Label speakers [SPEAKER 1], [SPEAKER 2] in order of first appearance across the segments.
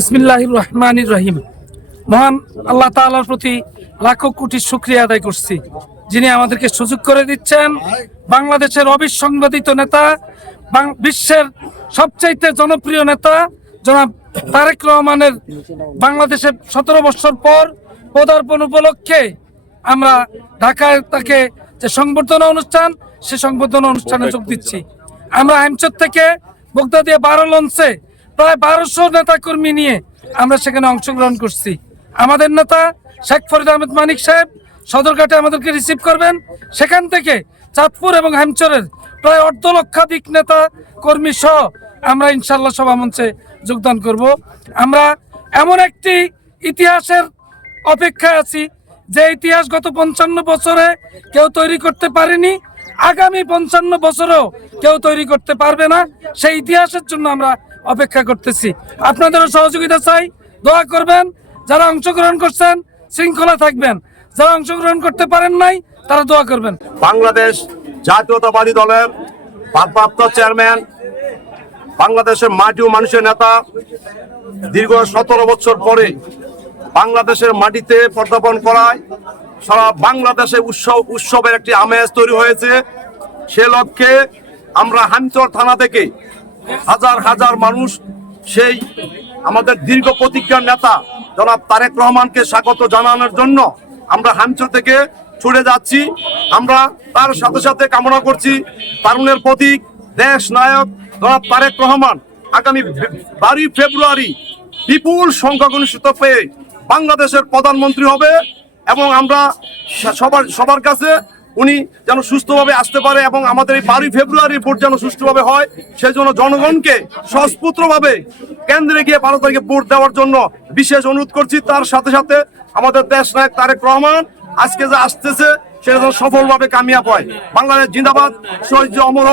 [SPEAKER 1] বিসমিল্লাহ রহমান রহিম। মহান আল্লাহ তাআলার প্রতি লাখো কোটি শুক্রিয়া আদায় করছি, যিনি আমাদেরকে সুযোগ করে দিচ্ছেন। বাংলাদেশের অবিসংবাদিত নেতা বিশ্বের সবচাইতে জনপ্রিয় নেতা, জনাব তারেক রহমানের বাংলাদেশে সতেরো বছর পর পদার্পণ উপলক্ষে আমরা ঢাকায় তাকে যে সংবর্ধনা অনুষ্ঠান, সে সংবর্ধনা অনুষ্ঠানে যোগ দিচ্ছি। আমরা হেমচর থেকে বগদাদিয়া বারো লঞ্চে প্রায় বারোশো নেতা কর্মী নিয়ে আমরা সেখানে অংশগ্রহণ করছি। আমাদের নেতা শেখ ফরিদ আহমেদ মানিক সাহেব সদরঘাটে আমাদেরকে রিসিভ করবেন। সেখান থেকে চাঁদপুর এবং হেমচরের প্রায় অর্ধ লক্ষাধিক নেতা কর্মী সহ আমরা ইনশাল্লাহ সভা মঞ্চে যোগদান করব। আমরা এমন একটি ইতিহাসের অপেক্ষায় আছি, যে ইতিহাস গত পঞ্চান্ন বছরে কেউ তৈরি করতে পারেনি, আগামী পঞ্চান্ন বছরেও কেউ তৈরি করতে পারবে না। সেই ইতিহাসের জন্য আমরা অপেক্ষা করতেছি। আপনাদেরও সহযোগিতা চাই, দোয়া করবেন। যারা অংশগ্রহণ করছেন, শৃঙ্খলা থাকবেন। যারা অংশগ্রহণ করতে পারেন নাই, তারা দোয়া করবেন।
[SPEAKER 2] বাংলাদেশ জাতীয়তাবাদী দলের ভারপ্রাপ্ত চেয়ারম্যান, বাংলাদেশের মাটি ও মানুষের নেতা, দীর্ঘ সতেরো বছর পরে বাংলাদেশের মাটিতে পদার্পণ করায় সারা বাংলাদেশে উৎসব, উৎসবের একটি আমেজ তৈরি হয়েছে। সে লক্ষ্যে আমরা হামচর থানা থেকে হাজার হাজার মানুষ সেই আমাদের দীর্ঘ প্রতিজ্ঞার নেতা জনাব তারেক রহমানকে স্বাগত জানানোর জন্য আমরা হামচর থেকে ছুটে যাচ্ছি। আমরা তার সাথে সাথে কামনা করছি তারুণের প্রতীক, দেশ নায়ক জনাব তারেক রহমান। আগামী বারোই ফেব্রুয়ারি বিপুল সংখ্যাগরিষ্ঠ পেয়ে বাংলাদেশের প্রধানমন্ত্রী হবে এবং আমরা সবার সবার কাছে উনি যেন সুস্থভাবে আসতে পারে এবং আমাদের এই বারোই ফেব্রুয়ারি ভোট যেন সুষ্ঠুভাবে হয় সেই জন্য জনগণকে সস্পুত্রভাবে কেন্দ্রে গিয়ে বারো তারিখে ভোট দেওয়ার জন্য বিশেষ অনুরোধ করছি। তার সাথে সাথে আমাদের দেশ নায়ক তারেক রহমান আজকে যে আসতেছে সেটা যেন সফলভাবে কামিয়াব হয়। বাংলাদেশ জিন্দাবাদ শহীদ অমর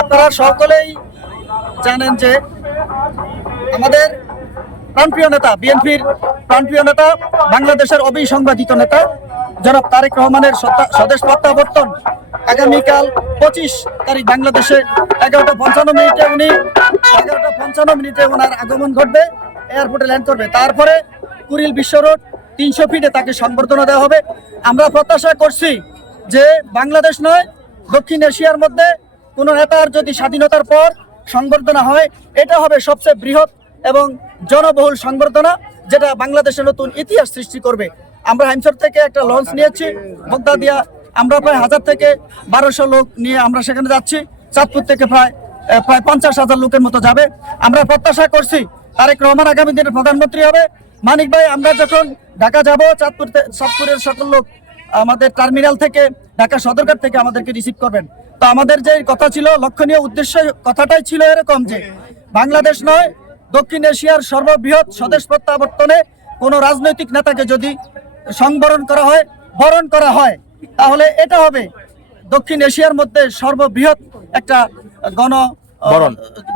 [SPEAKER 3] আপনারা সকলেই জানেন যে আমাদের প্রাণপ্রিয় নেতা বিএনপির প্রাণপ্রিয় নেতা বাংলাদেশের অবিসংবাদিত নেতা জনাব তারেক রহমানের স্বদেশ প্রত্যাবর্তন। আগামীকাল পঁচিশ তারিখ বাংলাদেশে এগারোটা পঞ্চান্ন মিনিটে উনি এগারোটা পঞ্চান্ন মিনিটে ওনার আগমন ঘটবে, এয়ারপোর্টে ল্যান্ড করবে। তারপরে কুড়িল বিশ্ব রোড তিনশো ফিটে তাকে সংবর্ধনা দেওয়া হবে। আমরা প্রত্যাশা করছি যে বাংলাদেশ নয়, দক্ষিণ এশিয়ার মধ্যে কোন নেতার যদি স্বাধীনতার পর সংবর্ধনা হয়, এটা হবে সবচেয়ে বৃহৎ এবং জনবহুল সংবর্ধনা, যেটা বাংলাদেশে নতুন ইতিহাস সৃষ্টি করবে। আমরা হাইমচর থেকে একটা লঞ্চ নিয়েছি বগদা দিয়া। আমরা প্রায় হাজার থেকে বারোশো লোক নিয়ে আমরা সেখানে যাচ্ছি। চাঁদপুর থেকে প্রায় প্রায় পঞ্চাশ হাজার লোকের মতো যাবে। আমরা প্রত্যাশা করছি তারেক রহমান আগামী দিনে প্রধানমন্ত্রী হবে। মানিক ভাই, আমরা যখন ঢাকা যাব, চাঁদপুর চাঁদপুরের সকল লোক আমাদের টার্মিনাল থেকে, ঢাকা সদরঘাট থেকে আমাদেরকে রিসিভ করবেন। তো আমাদের যে কথা ছিল, লক্ষণীয় উদ্দেশ্য কথাটাই ছিল এরকম যে, বাংলাদেশ নয়, দক্ষিণ এশিয়ার সর্ববৃহৎ স্বদেশ প্রত্যাবর্তনে কোনো রাজনৈতিক নেতাকে যদি সংবরণ করা হয় বরণ করা হয়। তাহলে এটা হবে দক্ষিণ এশিয়ার মধ্যে সর্ববৃহৎ একটা গণ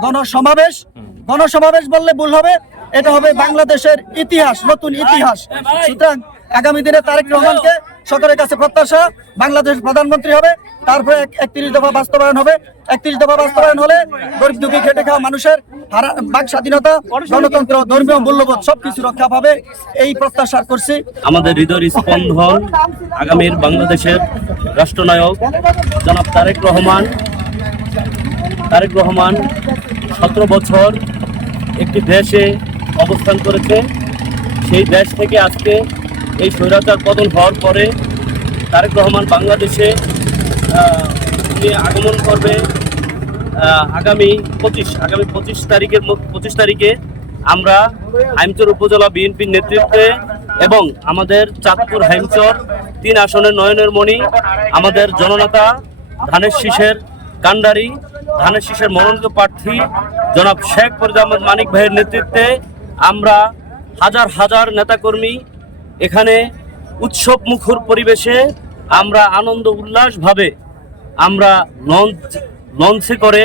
[SPEAKER 3] গণসমাবেশ। গণসমাবেশ বললে ভুল হবে। এটা হবে বাংলাদেশের ইতিহাস নতুন ইতিহাস। সুতরাং আগামী দিনে তারেক রহমানকে সকলের কাছে প্রত্যাশা, বাংলাদেশ প্রধানমন্ত্রী হবে, তারপরে একত্রিশ দফা বাস্তবায়ন হবে। একত্রিশ দফা বাস্তবায়ন হলে গরিব দুঃখী, খেটে খাওয়া মানুষের বাক স্বাধীনতা, গণতন্ত্র, ধর্মীয় মূল্যবোধ সবকিছু রক্ষা পাবে। এই প্রত্যাশা করছি।
[SPEAKER 4] আমাদের হৃদয় স্পন্দন আগামীর বাংলাদেশের রাষ্ট্রনায়ক জনাব তারেক রহমান। তারেক রহমান সতেরো বছর একটি দেশে অবস্থান করেছে। সেই দেশ থেকে আজকে এই স্বৈরাচার পতন হওয়ার পরে তারেক রহমান বাংলাদেশে উনি আগমন করবে আগামী পঁচিশ আগামী পঁচিশ তারিখের পঁচিশ তারিখে আমরা হাইমচর উপজেলা বিএনপির নেতৃত্বে এবং আমাদের চাঁদপুর হাইমচর তিন আসনের নয়নের মণি, আমাদের জননেতা ধানের শীষের কান্ডারি, ধানের শীষের মনোনীত প্রার্থী জনাব শেখ ফরিদ আহমদ মানিক ভাইয়ের নেতৃত্বে আমরা হাজার হাজার নেতাকর্মী এখানে উৎসব মুখর পরিবেশে আমরা আনন্দ উল্লাসভাবে আমরা লঞ্চ, লঞ্চে করে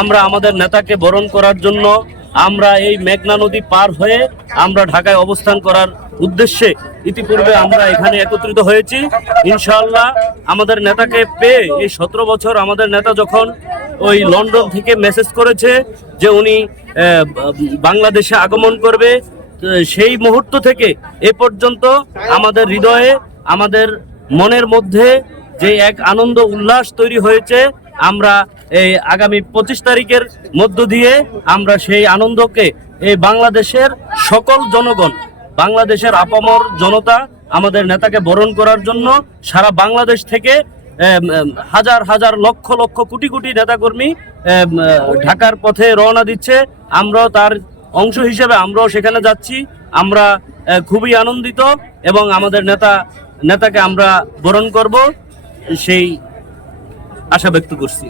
[SPEAKER 4] আমরা আমাদের নেতাকে বরণ করার জন্য আমরা এই মেঘনা নদী পার হয়ে আমরা ঢাকায় অবস্থান করার উদ্দেশ্যে ইতিপূর্বে আমরা এখানে একত্রিত হয়েছি। ইনশাআল্লাহ আমাদের নেতাকে পেয়ে এই সতেরো বছর আমাদের নেতা যখন ওই লন্ডন থেকে মেসেজ করেছে যে উনি বাংলাদেশে আগমন করবে সেই মুহূর্ত থেকে এ পর্যন্ত আমাদের হৃদয়ে, আমাদের মনের মধ্যে যে এক আনন্দ উল্লাস তৈরি হয়েছে, আমরা এই আগামী পঁচিশ তারিখের মধ্য দিয়ে আমরা সেই আনন্দকে এই বাংলাদেশের সকল জনগণ, বাংলাদেশের আপামর জনতা, আমাদের নেতাকে বরণ করার জন্য সারা বাংলাদেশ থেকে হাজার হাজার, লক্ষ লক্ষ, কোটি কোটি নেতাকর্মী ঢাকার পথে রওনা দিচ্ছে। আমরাও তার অংশ হিসেবে আমরাও সেখানে যাচ্ছি। আমরা খুবই আনন্দিত এবং আমাদের নেতা, নেতাকে আমরা বরণ করব। সেই আশা ব্যক্ত করছি।